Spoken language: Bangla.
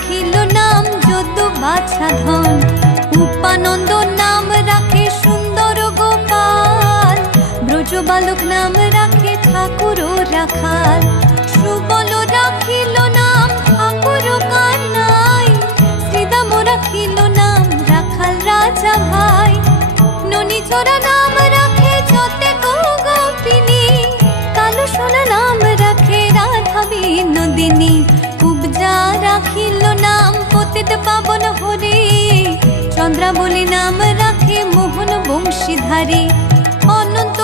রাখিল নাম যদু বাছা ধন, উপানন্দ নাম রাখে সুন্দর গোপাল, ব্রজ বালক নাম রাখে ঠাকুর রাখাল, সুবল রাখিল নাম ঠাকুর কানাই, শ্রীদাম রাখিল নাম রাখাল রাজা ভাই, ননীচরা নাম রাখে যতে গোপিনী, কালো সোনা নাম রাখে রাধা বিনোদিনী, কুবজা রাখিল নাম পতিত পাবন হরি, চন্দ্রাবলী নাম রাখে মোহন বংশীধারী, অনন্ত